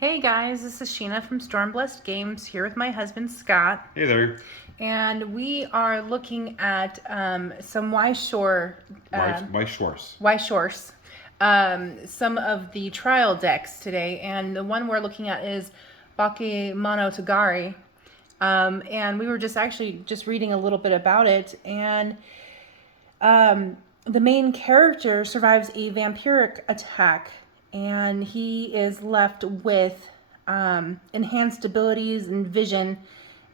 Hey guys, this is Sheena from Stormblessed Games here with my husband Scott. Hey there. And we are looking at some Weiss Schwarz. Schwarz, some of the trial decks today. And the one we're looking at is Bakemonogatari. And we were just reading a little bit about it. And the main character survives a vampiric attack, and he is left with enhanced abilities and vision,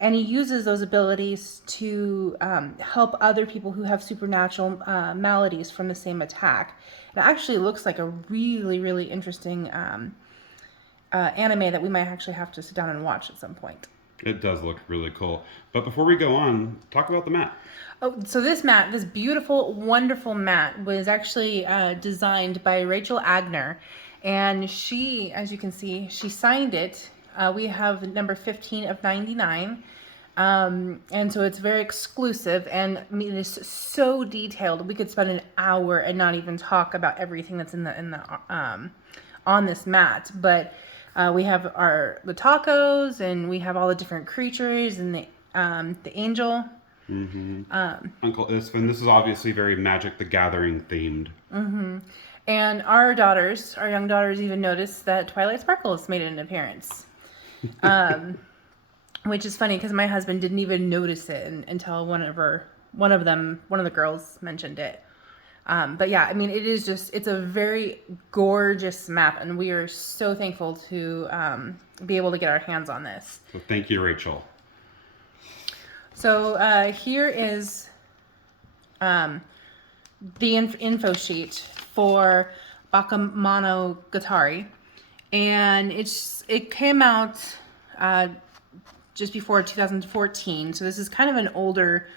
and he uses those abilities to help other people who have supernatural maladies from the same attack. It actually looks like a really, really interesting anime that we might actually have to sit down and watch at some point. It does look really cool. But before we go on, talk about the mat. Oh, so this beautiful, wonderful mat was actually designed by Rachel Agner. And she, as you can see, she signed it. We have number 15 of 99. And so it's very exclusive. And I mean, it is so detailed. We could spend an hour and not even talk about everything that's on this mat. But we have the tacos, and we have all the different creatures, and the angel. Mm-hmm. Uncle Isfin. This is obviously very Magic the Gathering themed. Mm-hmm. And our young daughters, even noticed that Twilight Sparkles made an appearance, which is funny because my husband didn't even notice it until one of the girls mentioned it. But yeah, I mean, it's a very gorgeous map, and we are so thankful to be able to get our hands on this. So thank you, Rachel. So here is the info sheet for Bakemonogatari, and it came out just before 2014. So this is kind of an older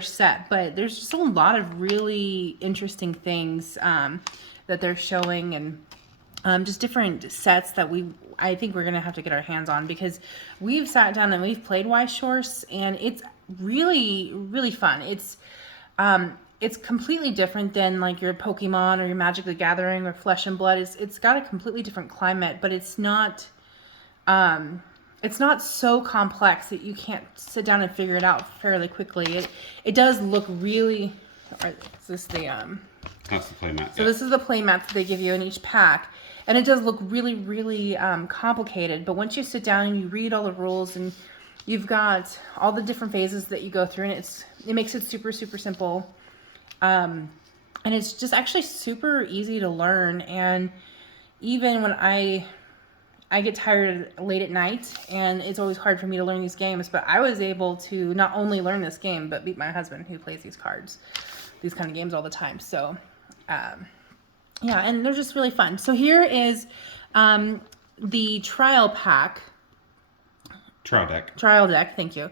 set, but there's just a lot of really interesting things that they're showing, and just different sets that I think we're gonna have to get our hands on, because we've sat down and we've played Weiss Schwarz, and it's really, really fun. It's completely different than like your Pokemon or your Magic the Gathering or Flesh and Blood. It's got a completely different climate, but it's not so complex that you can't sit down and figure it out fairly quickly. It does look really. Is this the That's the playmat. So this is the playmat that they give you in each pack, and it does look really, really complicated. But once you sit down and you read all the rules, and you've got all the different phases that you go through, and it makes it super, super simple. And it's just actually super easy to learn. And even when I get tired late at night, and it's always hard for me to learn these games, but I was able to not only learn this game, but beat my husband, who plays these kind of games all the time. So, yeah, and they're just really fun. So here is the trial pack. Trial deck. Trial deck, thank you.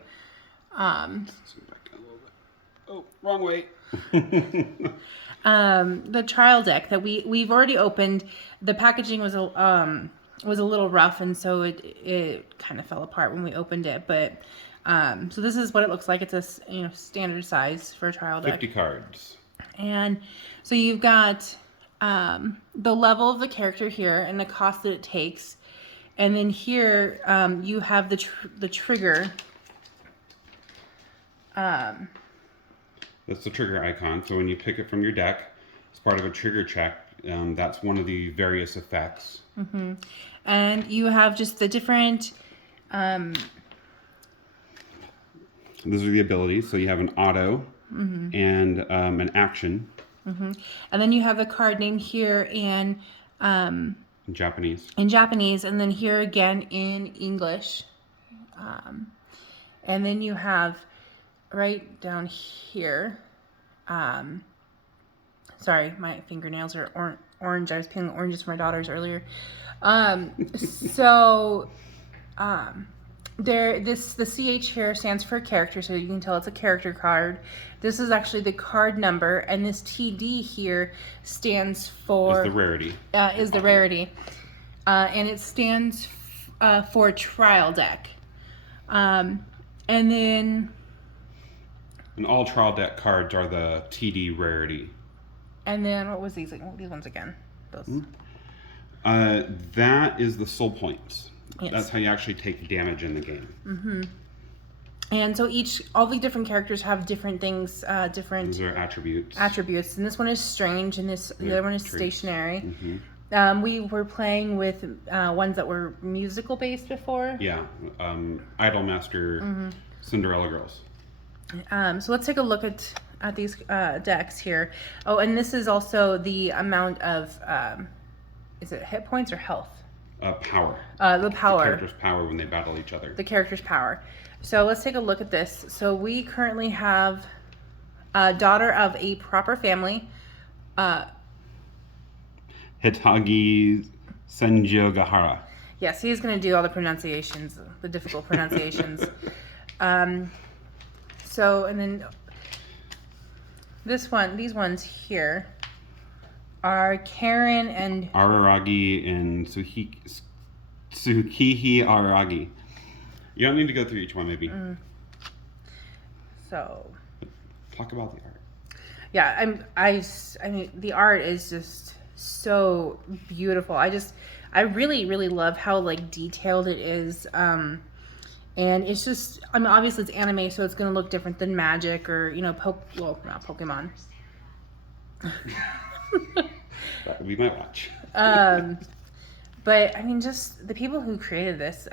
Zoom back in a little bit. Oh, wrong way. The trial deck that we've already opened. The packaging was a little rough, and so it kind of fell apart when we opened it. But so this is what it looks like. It's a standard size for a trial deck. 50 cards. And so you've got the level of the character here and the cost that it takes, and then here you have the trigger. That's the trigger icon. So when you pick it from your deck, it's part of a trigger check. That's one of the various effects. Mm-hmm. And you have just the different. Those are the abilities. So you have an auto and an action. Mm-hmm. And then you have the card name here in Japanese. In Japanese, and then here again in English. And then you have right down here. Sorry, my fingernails are orange. I was peeling oranges for my daughters earlier. The CH here stands for character, so you can tell it's a character card. This is actually the card number, and this TD here stands for Is the rarity. And it stands for trial deck. And then. And all trial deck cards are the TD rarity. And then what was these ones again? Those. That is the soul points. Yes. That's how you actually take damage in the game. Mm-hmm. And so all the different characters have different things, different Those are attributes. attributes. And this one is strange, and the other one is traits. stationary. Mm-hmm. We were playing with ones that were musical based before. Yeah, Idolmaster, Cinderella Girls. So let's take a look at these decks here. Oh, and this is also the amount of, is it hit points or health? Power. The power. The character's power when they battle each other. The character's power. So let's take a look at this. So we currently have a daughter of a proper family. Hitagi Senjogahara. Yes, he's going to do all the pronunciations, the difficult pronunciations. So, and then these ones here are Karen and Araragi and Tsukihi Araragi. You don't need to go through each one, maybe. So, Talk about the art. Yeah, I mean, the art is just so beautiful. I really, really love how like detailed it is. And it's just, I mean, obviously it's anime, so it's going to look different than Magic or, not Pokemon. That would be my watch. But I mean, just the people who created this,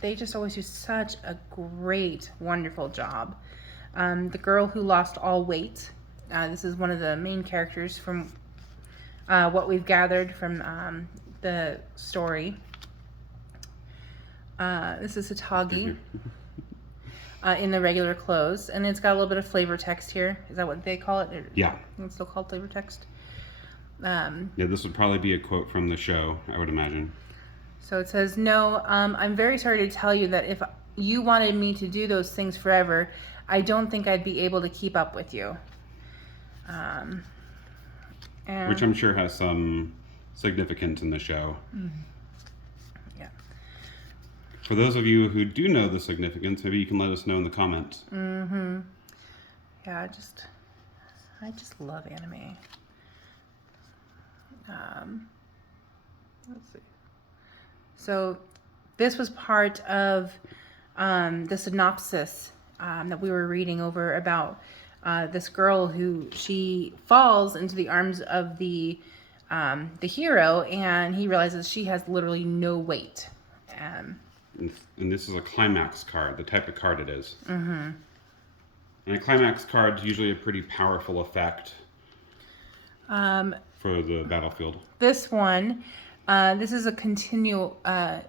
they just always do such a great, wonderful job. The girl who lost all weight. This is one of the main characters from what we've gathered from the story. This is Hitagi in the regular clothes, and it's got a little bit of flavor text here. Is that what they call it? Yeah. It's still called flavor text. Yeah, this would probably be a quote from the show, I would imagine. So it says, "No, I'm very sorry to tell you that if you wanted me to do those things forever, I don't think I'd be able to keep up with you." And Which I'm sure has some significance in the show. Yeah. For those of you who do know the significance, maybe you can let us know in the comments. Yeah, I just love anime. Let's see. So this was part of the synopsis that we were reading over about this girl who she falls into the arms of the hero, and he realizes she has literally no weight. And this is a climax card, the type of card it is. And a climax card is usually a pretty powerful effect for the battlefield. This one, this is a continuous, and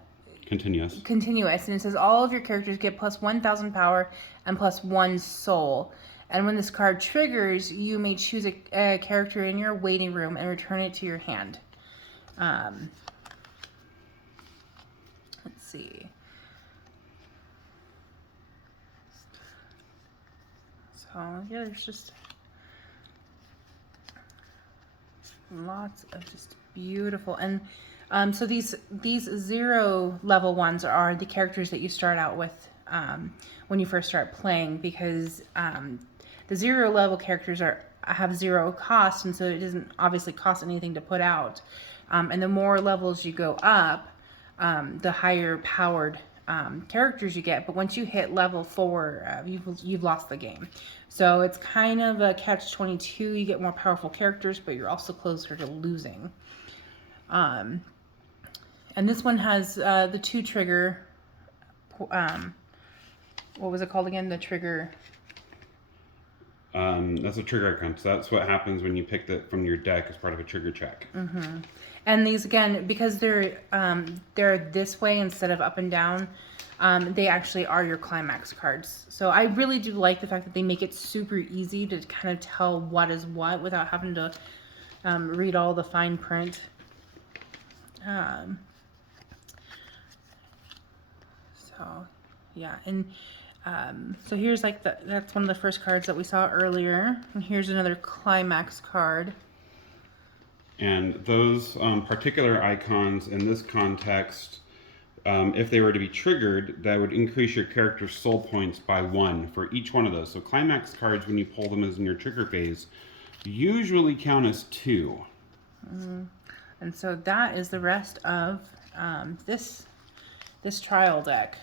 it says all of your characters get plus 1,000 power and plus 1 soul. And when this card triggers, you may choose a character in your waiting room and return it to your hand. Let's see. So yeah, there's just lots of just beautiful, and so these 0 level ones are the characters that you start out with when you first start playing, because the 0 level characters have 0 cost, and so it doesn't obviously cost anything to put out. And the more levels you go up, the higher powered characters you get. But once you hit level 4, you've lost the game. So it's kind of a catch-22. You get more powerful characters, but you're also closer to losing. And this one has the 2 trigger. What was it called again? The trigger. That's a trigger icon. So that's what happens when you pick that from your deck as part of a trigger check. And these, again, because they're this way instead of up and down, they actually are your climax cards. So I really do like the fact that they make it super easy to kind of tell what is what without having to read all the fine print. So yeah, and so here's like that's one of the first cards that we saw earlier, and here's another climax card. And those particular icons in this context, if they were to be triggered, that would increase your character's soul points by 1 for each one of those. So climax cards, when you pull them as in your trigger phase, usually count as 2. And so that is the rest of this trial deck.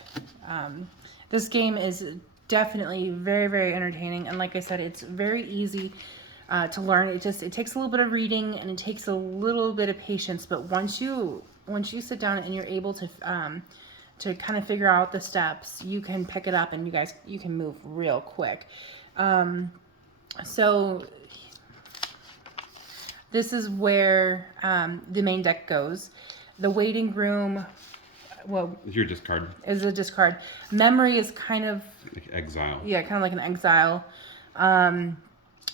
This game is definitely very, very entertaining, and like I said, it's very easy to learn. It takes a little bit of reading and it takes a little bit of patience, but once you sit down and you're able to kind of figure out the steps, you can pick it up and you can move real quick. So this is where the main deck goes. The waiting room, well, Is your discard. Is a discard. Memory is kind of Like exile. Yeah, kind of like an exile.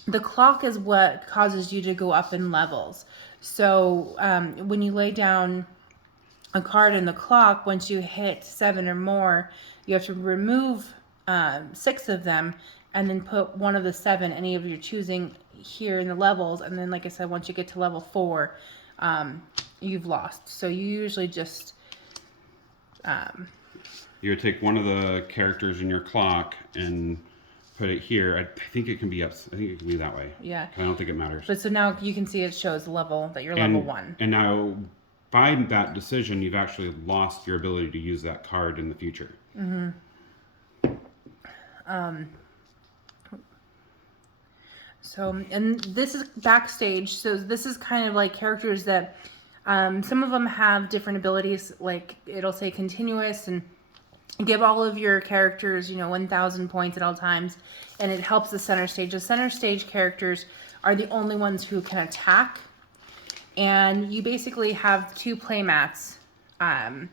The clock is what causes you to go up in levels. So when you lay down a card in the clock, once you hit 7 or more, you have to remove 6 of them and then put one of the 7, any of your choosing, here in the levels. And then, like I said, once you get to level 4, you've lost. So you usually just... You would take one of the characters in your clock and put it here. I think it can be up. I think it can be that way. Yeah. I don't think it matters. But so now you can see it shows the level that you're level 1. And now, by that decision, you've actually lost your ability to use that card in the future. Mm-hmm. So, and this is backstage. So this is kind of like characters that, some of them have different abilities. Like it'll say continuous and give all of your characters, 1,000 points at all times. And it helps the center stage. The center stage characters are the only ones who can attack. And you basically have 2 playmats, and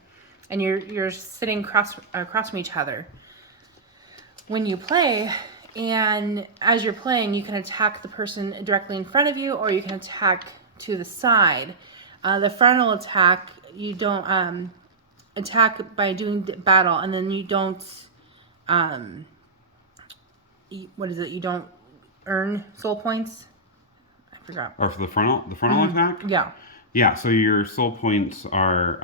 you're sitting across from each other when you play. And as you're playing, you can attack the person directly in front of you, or you can attack to the side. The frontal attack, you don't attack by doing battle, and then you don't. You don't earn soul points. I forgot. Or for the frontal attack? Yeah. Yeah, so your soul points are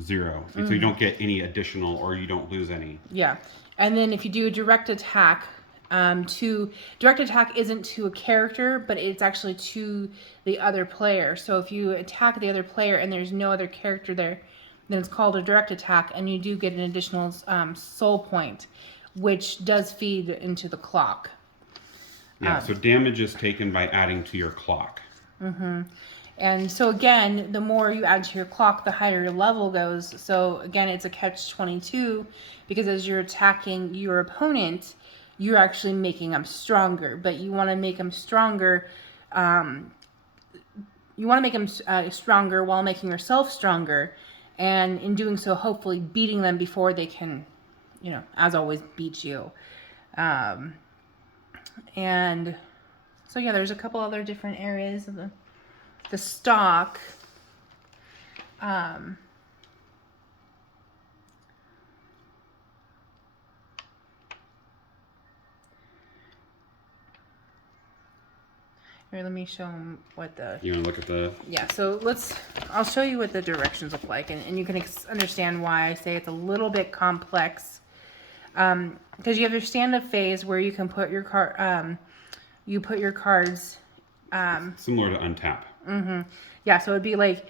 0. So you don't get any additional, or you don't lose any. Yeah. And then if you do a direct attack, direct attack isn't to a character, but it's actually to the other player. So if you attack the other player and there's no other character there, then it's called a direct attack, and you do get an additional soul point, which does feed into the clock. Yeah, so damage is taken by adding to your clock. Mm-hmm. And so again, the more you add to your clock, the higher your level goes. So again, it's a catch-22, because as you're attacking your opponent, you're actually making them stronger. But you want to make them stronger. Stronger while making yourself stronger, and in doing so, hopefully beating them before they can, as always, beat you. And so yeah, there's a couple other different areas of the stock. Here, let me show them what the... You want to look at the... Yeah, so I'll show you what the directions look like, and you can understand why I say it's a little bit complex. Because you have your stand-up phase where you can put your cards... Similar to untap. Mm-hmm. Yeah, so it'd be like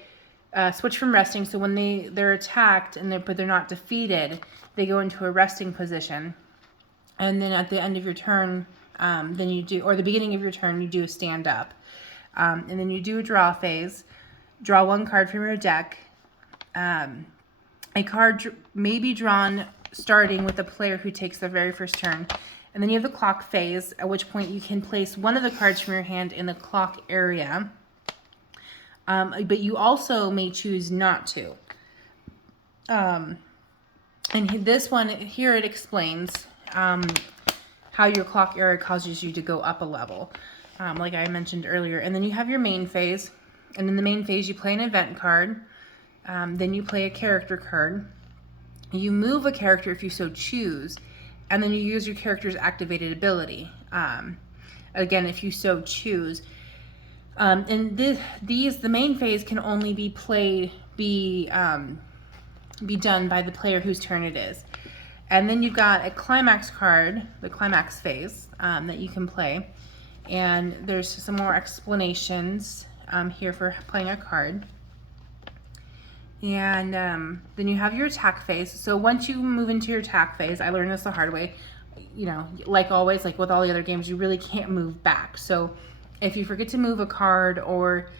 switch from resting. So when they're attacked but they're not defeated, they go into a resting position. And then at the end of your turn... then you do, or the beginning of your turn, you do a stand up. And then you do a draw phase. Draw 1 card from your deck. A card may be drawn starting with the player who takes the very first turn. And then you have the clock phase, at which point you can place one of the cards from your hand in the clock area. But you also may choose not to. And this one here, it explains how your clock area causes you to go up a level, like I mentioned earlier. And then you have your main phase. And in the main phase, you play an event card. Then you play a character card. You move a character if you so choose. And then you use your character's activated ability. Again, if you so choose. And the main phase can only be done by the player whose turn it is. And then you've got a climax card, the climax phase, that you can play. And there's some more explanations here for playing a card. And then you have your attack phase. So once you move into your attack phase, I learned this the hard way. You know, like always, like with all the other games, you really can't move back. So if you forget to move a card, or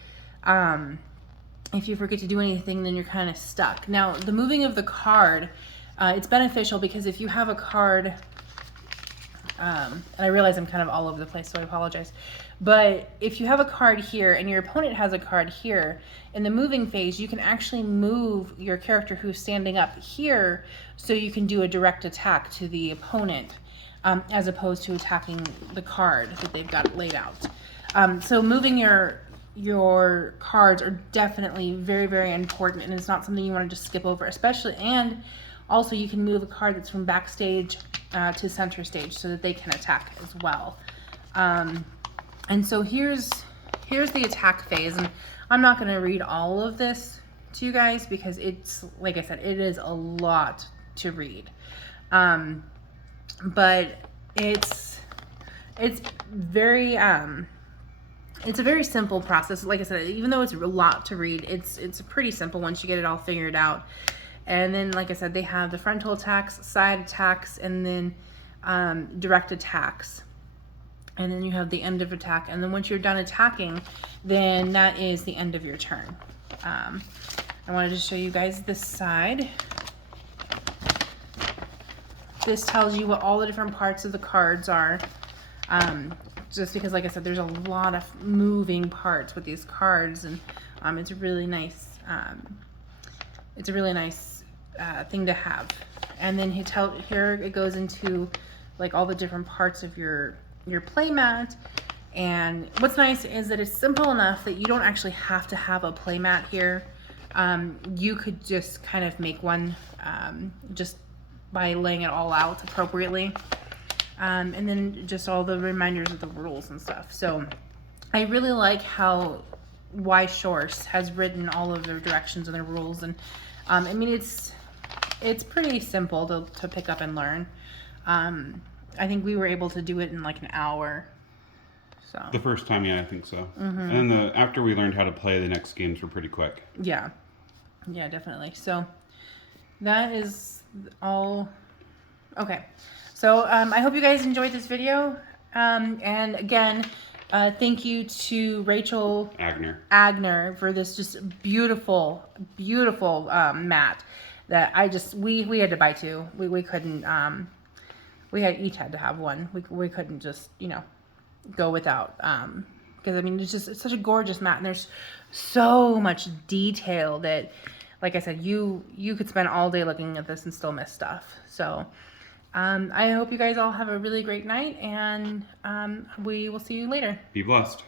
if you forget to do anything, then you're kind of stuck. Now, the moving of the card, it's beneficial because if you have a card, and I realize I'm kind of all over the place, so I apologize. But if you have a card here and your opponent has a card here, in the moving phase, you can actually move your character who's standing up here so you can do a direct attack to the opponent, as opposed to attacking the card that they've got laid out. So moving your cards are definitely very, very important, and it's not something you want to just skip over, especially, and also you can move a card that's from backstage to center stage so that they can attack as well. And so here's the attack phase, and I'm not going to read all of this to you guys because it's, like I said, it is a lot to read. But it's very it's a very simple process. Like I said, even though it's a lot to read, it's pretty simple once you get it all figured out. And then, like I said, they have the frontal attacks, side attacks, and then direct attacks. And then you have the end of attack. And then once you're done attacking, then that is the end of your turn. I wanted to show you guys this side. This tells you what all the different parts of the cards are. Just because, like I said, there's a lot of moving parts with these cards, and it's a really nice thing to have. And then here it goes into like all the different parts of your playmat. And what's nice is that it's simple enough that you don't actually have to have a playmat here. You could just kind of make one just by laying it all out appropriately. And then just all the reminders of the rules and stuff. So I really like how Weiss Schwarz has written all of the directions and the rules. And I mean, it's pretty simple to pick up and learn. I think we were able to do it in like an hour. So the first time, yeah, I think so. And after we learned how to play, the next games were pretty quick. Yeah, definitely. So that is all. Okay. So I hope you guys enjoyed this video. And again, thank you to Rachel Agner for this just beautiful, beautiful mat that we had to buy two. We couldn't, each had to have one. We couldn't just, go without, because I mean, it's such a gorgeous mat, and there's so much detail that, like I said, you could spend all day looking at this and still miss stuff. So I hope you guys all have a really great night, and we will see you later. Be blessed.